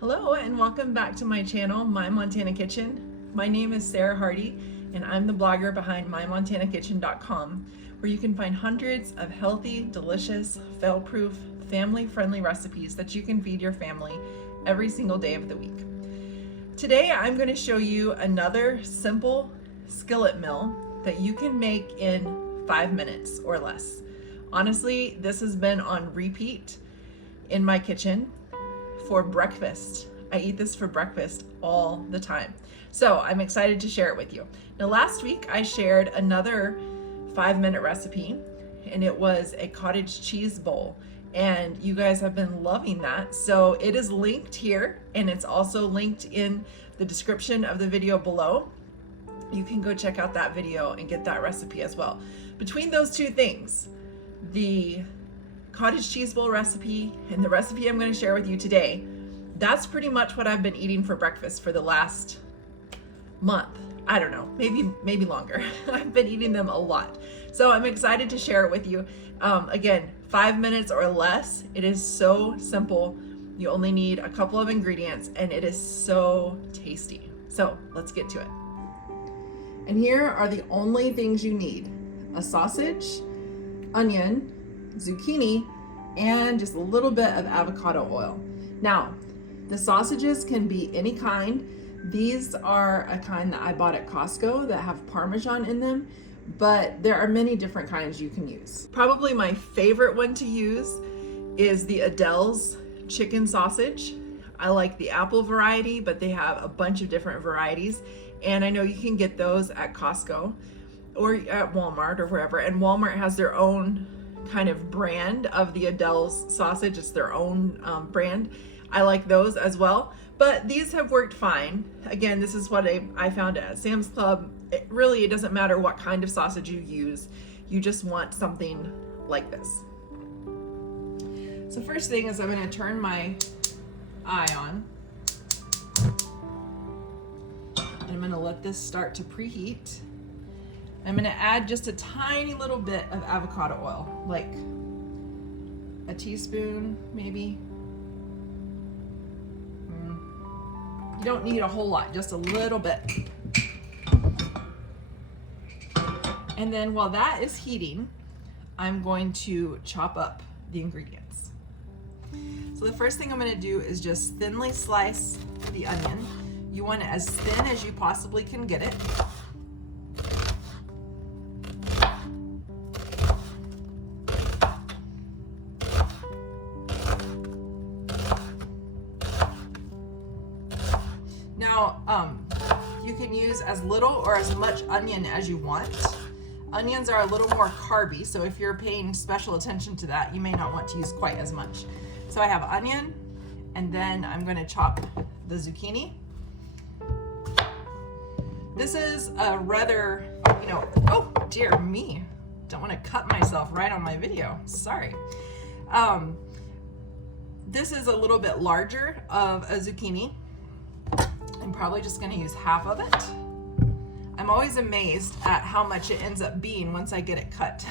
Hello and welcome back to my channel, My Montana Kitchen. My name is Sarah Hardy and I'm the blogger behind mymontanakitchen.com, where you can find hundreds of healthy, delicious, fail-proof, family-friendly recipes that you can feed your family every single day of the week. Today I'm going to show you another simple skillet meal that you can make in 5 minutes or less. Honestly, this has been on repeat in my kitchen for breakfast. I eat this for breakfast all the time. So I'm excited to share it with you. Now last week I shared another 5-minute recipe and it was a cottage cheese bowl, and you guys have been loving that. So it is linked here and it's also linked in the description of the video below. You can go check out that video and get that recipe as well. Between those two things, the cottage cheese bowl recipe and the recipe I'm going to share with you today, that's pretty much what I've been eating for breakfast for the last month. I don't know, maybe longer. I've been eating them a lot. So I'm excited to share it with you. Again, 5 minutes or less. It is so simple. You only need a couple of ingredients and it is so tasty. So let's get to it. And here are the only things you need: a sausage, onion, zucchini, and just a little bit of avocado oil. Now, the sausages can be any kind. These are a kind that I bought at Costco that have Parmesan in them, but there are many different kinds you can use. Probably my favorite one to use is the Adele's chicken sausage. I like the apple variety, but they have a bunch of different varieties, and I know you can get those at Costco or at Walmart or wherever, and Walmart has their own kind of brand of the Adele's sausage. It's their own brand. I like those as well, but these have worked fine. Again, this is what I found at Sam's Club. It doesn't matter what kind of sausage you use. You just want something like this. So first thing is I'm going to turn my eye on. And I'm going to let this start to preheat. I'm going to add just a tiny little bit of avocado oil, like a teaspoon maybe. You don't need a whole lot, just a little bit. And then while that is heating, I'm going to chop up the ingredients. So the first thing I'm going to do is just thinly slice the onion. You want it as thin as you possibly can get it. Now, you can use as little or as much onion as you want. Onions are a little more carby, so if you're paying special attention to that, you may not want to use quite as much. So I have onion, and then I'm going to chop the zucchini. This is a rather, oh dear me, don't want to cut myself right on my video, sorry. This is a little bit larger of a zucchini. I'm probably just going to use half of it. I'm always amazed at how much it ends up being once I get it cut.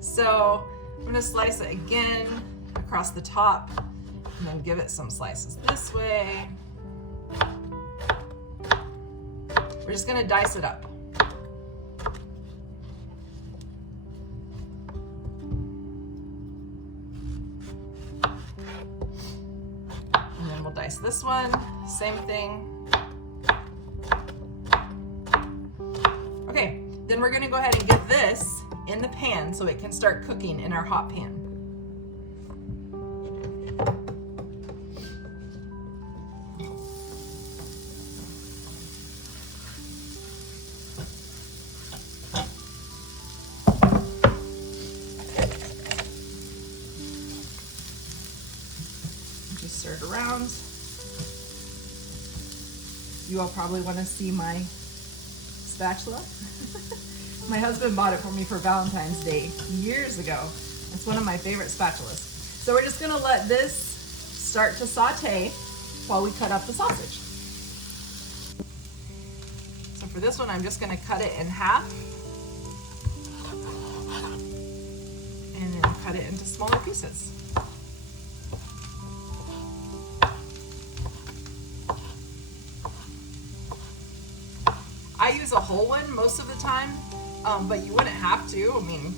So I'm going to slice it again across the top and then give it some slices this way. We're just going to dice it up. And then we'll dice this one, same thing. Okay, then we're going to go ahead and get this in the pan so it can start cooking in our hot pan. Just stir it around. You all probably want to see my spatula. My husband bought it for me for Valentine's Day years ago. It's one of my favorite spatulas. So we're just going to let this start to saute while we cut up the sausage. So for this one, I'm just going to cut it in half and then cut it into smaller pieces. I use a whole one most of the time, but you wouldn't have to. I mean,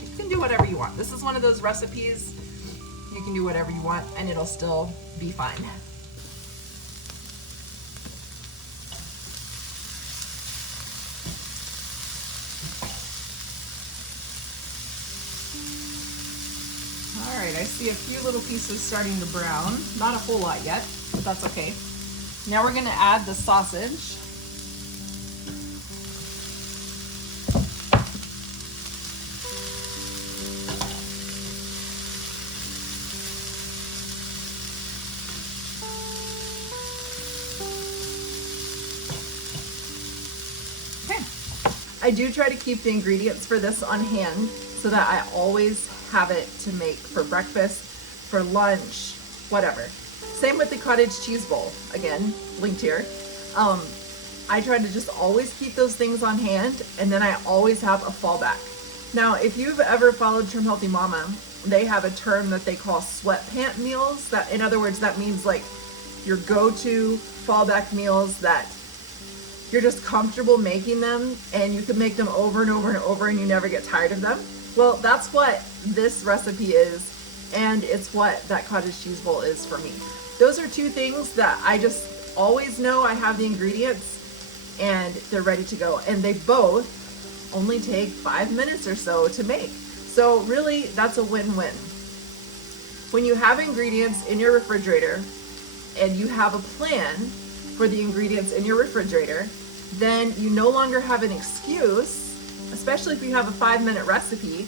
you can do whatever you want. This is one of those recipes you can do whatever you want and it'll still be fine. All right, I see a few little pieces starting to brown. Not a whole lot yet, but that's okay. Now we're gonna add the sausage. I do try to keep the ingredients for this on hand so that I always have it to make for breakfast, for lunch, whatever. Same with the cottage cheese bowl, again, linked here. I try to just always keep those things on hand, and then I always have a fallback. Now, if you've ever followed Trim Healthy Mama, they have a term that they call sweatpant meals. That, in other words, that means like your go-to fallback meals that you're just comfortable making them and you can make them over and over and over and you never get tired of them. Well, that's what this recipe is, and it's what that cottage cheese bowl is for me. Those are two things that I just always know I have the ingredients and they're ready to go. And they both only take 5 minutes or so to make. So really, that's a win-win. When you have ingredients in your refrigerator and you have a plan for the ingredients in your refrigerator, then you no longer have an excuse, especially if you have a 5-minute recipe,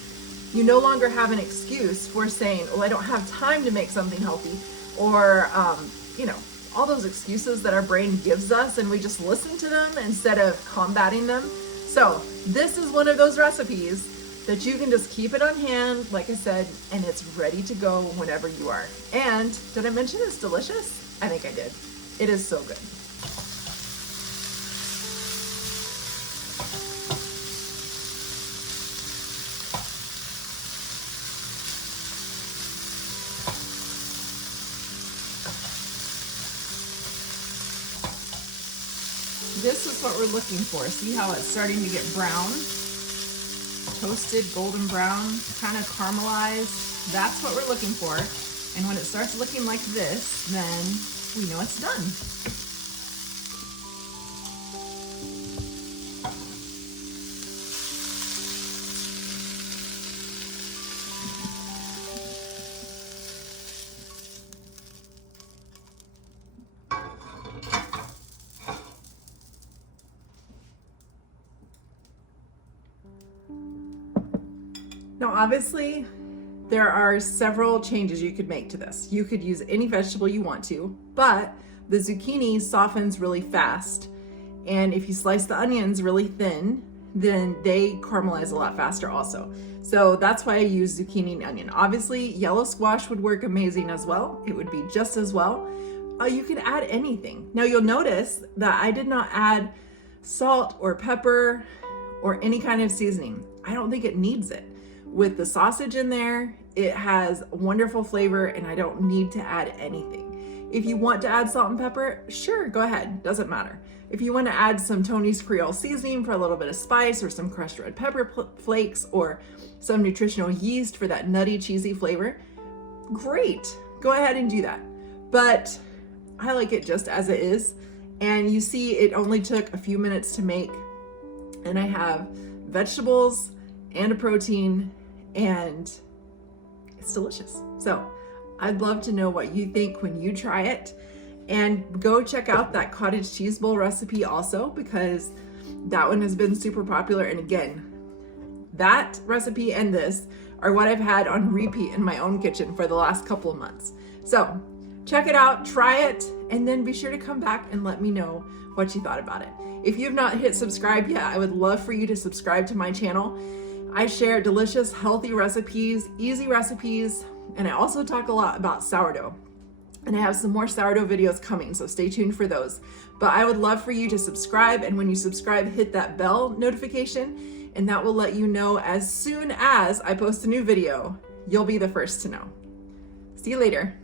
you no longer have an excuse for saying, well, I don't have time to make something healthy, or, you know, all those excuses that our brain gives us and we just listen to them instead of combating them. So this is one of those recipes that you can just keep it on hand, like I said, and it's ready to go whenever you are. And did I mention it's delicious? I think I did. It is so good. This is what we're looking for. See how it's starting to get brown? Toasted, golden brown, kind of caramelized. That's what we're looking for. And when it starts looking like this, then we know it's done. Now, obviously, there are several changes you could make to this. You could use any vegetable you want to, but the zucchini softens really fast. And if you slice the onions really thin, then they caramelize a lot faster also. So that's why I use zucchini and onion. Obviously, yellow squash would work amazing as well. It would be just as well. You can add anything. Now you'll notice that I did not add salt or pepper or any kind of seasoning. I don't think it needs it. With the sausage in there, it has wonderful flavor and I don't need to add anything. If you want to add salt and pepper, sure, go ahead, doesn't matter. If you want to add some Tony's Creole seasoning for a little bit of spice, or some crushed red pepper flakes, or some nutritional yeast for that nutty, cheesy flavor, great, go ahead and do that. But I like it just as it is. And you see, it only took a few minutes to make, and I have vegetables and a protein, and it's delicious. So I'd love to know what you think when you try it, and go check out that cottage cheese bowl recipe also, because that one has been super popular. And again, that recipe and this are what I've had on repeat in my own kitchen for the last couple of months. So check it out, try it, and then be sure to come back and let me know what you thought about it. If you've not hit subscribe yet, I would love for you to subscribe to my channel. I share delicious, healthy recipes, easy recipes, and I also talk a lot about sourdough. And I have some more sourdough videos coming, so stay tuned for those. But I would love for you to subscribe, and when you subscribe, hit that bell notification, and that will let you know as soon as I post a new video. You'll be the first to know. See you later.